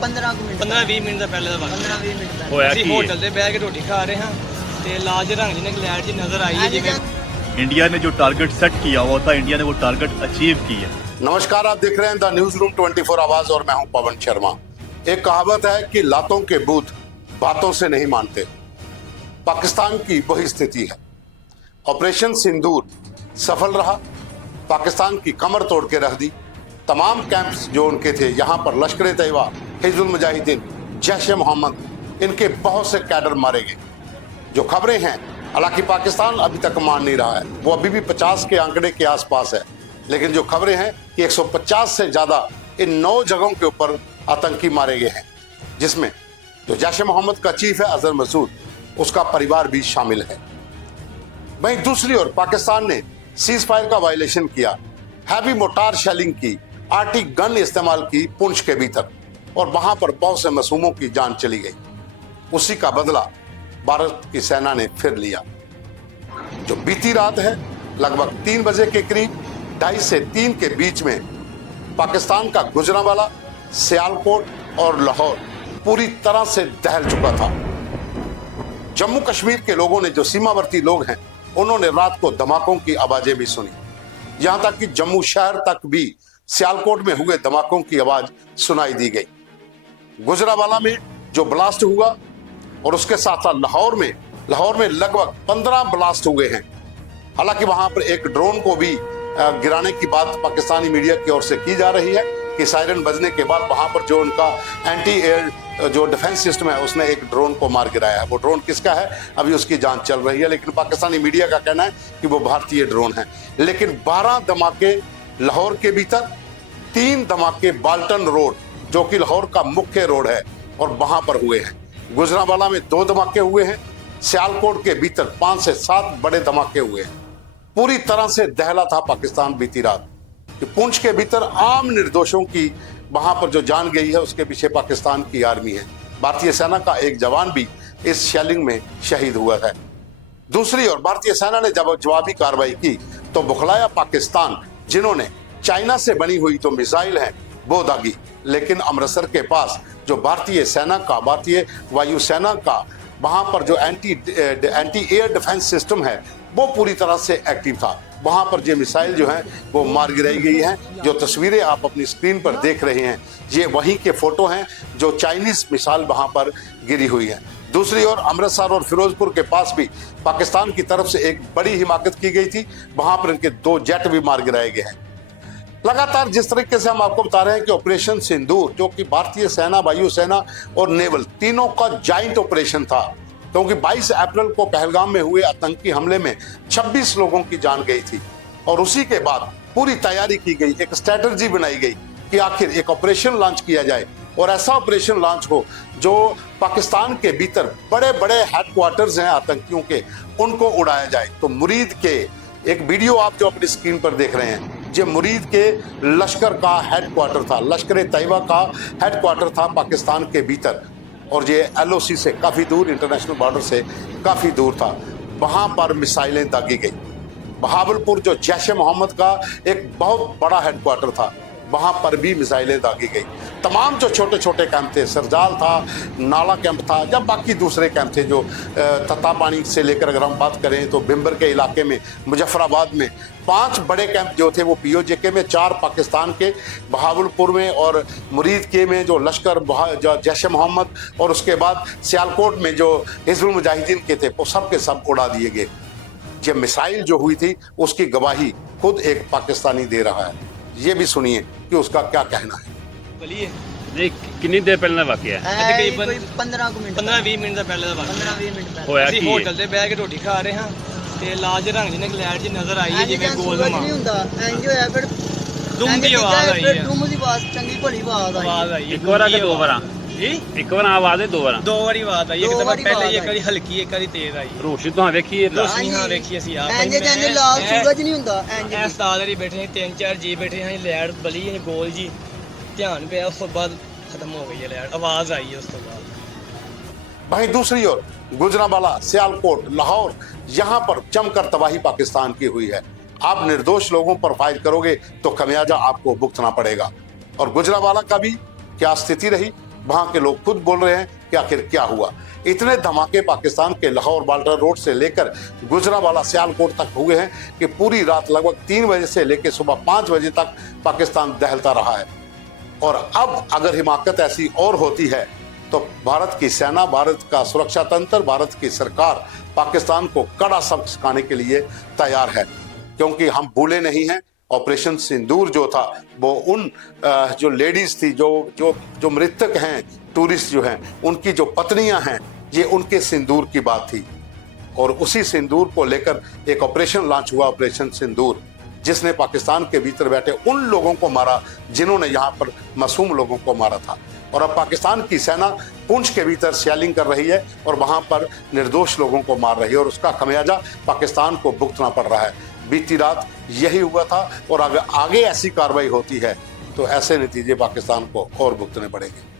15-20 minute ਦਾ ਪਹਿਲੇ ਦਾ ਵਕਤ 15-20 minute ਦਾ ਹੋਇਆ ਅਸੀਂ ਕੀ ਹੋਟਲ ਤੇ ਬਹਿ ਕੇ ਰੋਟੀ ਖਾ ਰਹੇ ਹਾਂ ਤੇ ਲਾਲ ਜਿਹੇ ਰੰਗ ਦੀ ਨਗਲੈਟ ਜੀ ਨਜ਼ਰ ਆਈ ਹੈ ਜਿਵੇਂ इंडिया ने जो टारगेट सेट किया हुआ था, इंडिया ने वो टारगेट अचीव किया। नमस्कार, आप देख रहे हैं द न्यूज रूम 24 आवाज और मैं हूं पवन शर्मा। एक कहावत है कि लातों के बूथ बातों से नहीं मानते। पाकिस्तान की वही स्थिति है। ऑपरेशन सिंदूर सफल रहा, पाकिस्तान की कमर तोड़ के रख दी। तमाम कैंप्स जो उनके थे, यहाँ पर लश्कर तैयबा, हिजबुल मुजाहिदीन, जैश ए मोहम्मद, इनके बहुत से कैडर मारे गए। जो खबरें हैं, हालांकि पाकिस्तान अभी तक मान नहीं रहा है, वो अभी भी 50 के आंकड़े के आसपास है, लेकिन जो खबरें हैं कि 150 से ज्यादा इन 9 जगहों के ऊपर आतंकी मारे गए हैं, जिसमें जो जैश ए मोहम्मद का चीफ है अजहर मसूद, उसका परिवार भी शामिल है। वहीं दूसरी ओर पाकिस्तान ने सीज फायर का वायलेशन किया, हैवी मोटार शेलिंग की, आरटी गन इस्तेमाल की पुंछ के भीतर, और वहां पर बहुत से मासूमों की जान चली गई। उसी का बदला भारत की सेना ने फिर लिया। जो बीती रात है लगभग 3 बजे के करीब, 2:30 से 3 के बीच में पाकिस्तान का गुजरांवाला, सियालकोट और लाहौर पूरी तरह से दहल चुका था। जम्मू कश्मीर के लोगों ने, जो सीमावर्ती लोग हैं, उन्होंने रात को धमाकों की आवाजें भी सुनी। यहां तक कि जम्मू शहर तक भी सियालकोट में हुए धमाकों की आवाज सुनाई दी गई। गुजरांवाला में जो ब्लास्ट हुआ और उसके साथ साथ लाहौर में लगभग 15 ब्लास्ट हुए हैं। हालांकि वहां पर एक ड्रोन को भी गिराने की बात पाकिस्तानी मीडिया की ओर से की जा रही है कि सायरन बजने के बाद वहां पर जो उनका एंटी एयर जो डिफेंस सिस्टम है, उसने एक ड्रोन को मार गिराया है। वो ड्रोन किसका है अभी उसकी जांच चल रही है, लेकिन पाकिस्तानी मीडिया का कहना है कि वो भारतीय ड्रोन है। लेकिन 12 धमाके लाहौर के भीतर, 3 धमाके बाल्टन रोड, जो कि लाहौर का मुख्य रोड है, और वहां पर हुए हैं। गुजरांवाला में 2 धमाके हुए हैं। सियालकोट के भीतर 5 से 7 बड़े धमाके हुए हैं। पूरी तरह से दहला था पाकिस्तान बीती रात। पुंछ के भीतर आम निर्दोषों की वहां पर जो जान गई है, उसके पीछे पाकिस्तान की आर्मी है। भारतीय सेना का एक जवान भी इस शेलिंग में शहीद हुआ है। दूसरी ओर भारतीय सेना ने जब जवाबी कार्रवाई की तो बुखलाया पाकिस्तान, जिन्होंने चाइना से बनी हुई जो मिसाइल है वो दागी, लेकिन अमृतसर के पास जो भारतीय वायुसेना का वहां पर जो एंटी एयर डिफेंस सिस्टम है, वो पूरी तरह से एक्टिव था। वहां पर ये मिसाइल जो है वो मार गिराई गई है। जो तस्वीरें आप अपनी स्क्रीन पर देख रहे हैं, ये वहीं के फोटो हैं जो चाइनीज मिसाइल वहां पर गिरी हुई है। दूसरी ओर अमृतसर और फिरोजपुर के पास भी पाकिस्तान की तरफ से एक बड़ी हिमाकत की गई थी। वहां पर इनके 2 जेट भी मार गिराए गए हैं। लगातार जिस तरीके से हम आपको बता रहे हैं कि ऑपरेशन सिंदूर, जो कि भारतीय सेना, वायुसेना और नेवल तीनों का जॉइंट ऑपरेशन था, क्योंकि 22 अप्रैल को पहलगाम में हुए आतंकी हमले में 26 लोगों की जान गई थी, और उसी के बाद पूरी तैयारी की गई, एक स्ट्रेटजी बनाई गई कि आखिर एक ऑपरेशन लॉन्च किया जाए, और ऐसा ऑपरेशन लॉन्च हो जो पाकिस्तान के भीतर बड़े बड़े हेडक्वार्टर्स हैं आतंकियों के, उनको उड़ाया जाए। तो मुरीद के एक वीडियो आप जो अपनी स्क्रीन पर देख रहे हैं, ये मुरीद के लश्कर का हेडक्वार्टर था, लश्कर तैयबा का हेडक्वार्टर था पाकिस्तान के भीतर, और ये LOC से काफ़ी दूर, इंटरनेशनल बॉर्डर से काफ़ी दूर था। वहाँ पर मिसाइलें दागी गई। बहावलपुर जो जैश ए मोहम्मद का एक बहुत बड़ा हेडक्वार्टर था, वहाँ पर भी मिसाइलें दागी गई। तमाम जो छोटे छोटे कैंप थे, सरजाल था, नाला कैंप था, या बाकी दूसरे कैंप थे, जो तत्तापानी से लेकर अगर हम बात करें तो भिम्बर के इलाके में, मुजफ्फराबाद में 5 बड़े कैंप जो थे वो POJ में, 4 पाकिस्तान के, बहावलपुर में और मुरीद के में जो लश्कर जैश ए मोहम्मद, और उसके बाद सियालकोट में जो हिजबुल मुजाहिदीन के थे, वो सब के सब उड़ा दिए गए। ये मिसाइल जो हुई थी उसकी गवाही खुद एक पाकिस्तानी दे रहा है। ये भी सुनिए कि उसका क्या कहना है। बोलिए नहीं, कितनी देर पहले का वाकया है? तकरीबन 15-20 ਮਿੰਟ ਦਾ ਪਹਿਲੇ ਦਾ ਵਕਤ 15-20 ਮਿੰਟ ਦਾ ਹੋਇਆ ਅਸੀਂ ਕੀ ਹੋਟਲ ਤੇ ਬਹਿ ਕੇ ਰੋਟੀ ਖਾ ਰਹੇ ਹਾਂ ਤੇ ਲਾਲ ਜਿਹੇ ਰੰਗ ਦੀ ਨਗਲੈਟ ਜੀ ਨਜ਼ਰ ਆਈ ਹੈ ਜਿਵੇਂ ਗੋਲ ਨਹੀਂ ਹੁੰਦਾ ਇੰਜ ਹੋਇਆ। ਫਿਰ ਦੁਮ ਦੀ ਆਵਾਜ਼ ਆਈ ਹੈ, ਡੂਮ ਦੀ ਆਵਾਜ਼, ਚੰਗੀ ਭਲੀ ਆਵਾਜ਼ ਆਈ। ਆਵਾਜ਼ ਆਈ ਹੈ। ਇੱਕ ਵਾਰ ਆ ਕੇ 2 ਵਾਰ? ਜੀ ਇੱਕ ਵਾਰ ਆਵਾਜ਼ ਹੈ 2 ਵਾਰ? 2 ਵਾਰੀ ਆਵਾਜ਼ ਆਈ ਹੈ। ਇੱਕ ਦੋ ਤਾਂ ਵਾਰੀ ਪਹਿਲੇ ਆਵਾਜ਼ ਇੱਕ ਵਾਰੀ ਹਲਕੀ, ਇੱਕ ਵਾਰੀ ਤੇਜ਼ ਆਈ। ਰੋਸ਼ਨੀ ਤਾਂ ਵੇਖੀ ਹੈ? ਰੋਸ਼ਨੀ ਹਾਂ ਵੇਖੀ ਅਸੀਂ ਆਪ। ਇੰਜ ਲਾਲ ਸੂਰਜ ਨਹੀਂ ਹੁੰਦਾ ਇੰਜ। ਐ ਉਸਤਾਦ ਜੀ ਬੈਠੇ ਸੀ, 3-4 ਜੀ ਬੈਠੇ ਹਾਂ, ਲੈਟ ਬਲੀ ਹੈ ਗੋਲ ਜੀ, ਧਿਆਨ ਪਿਆ, ਉਸ ਤੋਂ ਬਾਅਦ खत्म हो गई है लैट, आवाज आई है उस तो बाद। वहीं दूसरी ओर गुजरांवाला, सियालकोट, लाहौर, यहाँ पर जमकर तबाही पाकिस्तान की हुई है। आप निर्दोष लोगों पर फायर करोगे तो खमियाजा आपको भुगतना पड़ेगा। और गुजरांवाला का भी क्या स्थिति रही, वहां के लोग खुद बोल रहे हैं कि आखिर क्या हुआ। इतने धमाके पाकिस्तान के लाहौर बाल्टा रोड से लेकर गुजरावाला सियालकोट तक हुए हैं कि पूरी रात लगभग 3 बजे से लेकर सुबह 5 बजे तक पाकिस्तान दहलता रहा है। और अब अगर हिमाकत ऐसी और होती है तो भारत की सेना, भारत का सुरक्षा तंत्र, भारत की सरकार पाकिस्तान को कड़ा सबक सिखाने के लिए तैयार है। क्योंकि हम भूले नहीं हैं, ऑपरेशन सिंदूर जो था वो उन जो लेडीज थी, जो मृतक हैं, टूरिस्ट जो हैं, उनकी जो पत्नियां हैं, ये उनके सिंदूर की बात थी। और उसी सिंदूर को लेकर एक ऑपरेशन लॉन्च हुआ, ऑपरेशन सिंदूर, जिसने पाकिस्तान के भीतर बैठे उन लोगों को मारा जिन्होंने यहाँ पर मासूम लोगों को मारा था। और अब पाकिस्तान की सेना पुंछ के भीतर सेलिंग कर रही है और वहां पर निर्दोष लोगों को मार रही है और उसका खमियाजा पाकिस्तान को भुगतना पड़ रहा है। बीती रात यही हुआ था और अगर आगे ऐसी कार्रवाई होती है तो ऐसे नतीजे पाकिस्तान को और भुगतने पड़ेंगे।